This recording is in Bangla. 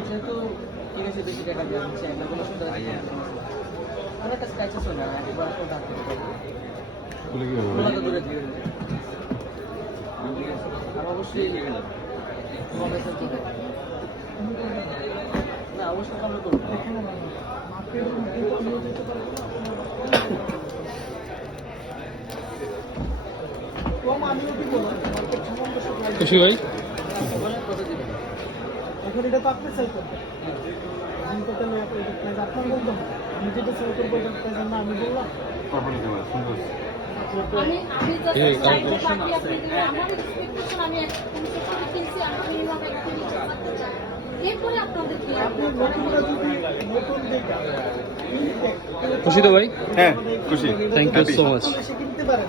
যেহেতু কিনেছি বেশি টাকা দিয়ে দিচ্ছে আমার কাছে কাছে চলে একবার দূরে দিয়ে অবশ্যই না অবশ্যই আমরা করবো খুশি ভাই এখন এটা তো আপনি সেল করবেন আমি তো তাহলে আপনার বলতাম আমি যেটা সেল করবো এটা প্রেজেন্ট না আমি বললাম আমি জাস্ট চাইবো বাকি আপনি দিবেন আমার এক্সপেকটেশন আমি কিনছি আমি মিনিমাম একটা নিচে থাকতে চাই এরপরে আপনাদের কি আপনি নতুন যেটা খুশি তো ভাই? হ্যাঁ খুশি। Thank you so much. কিনতে পারেন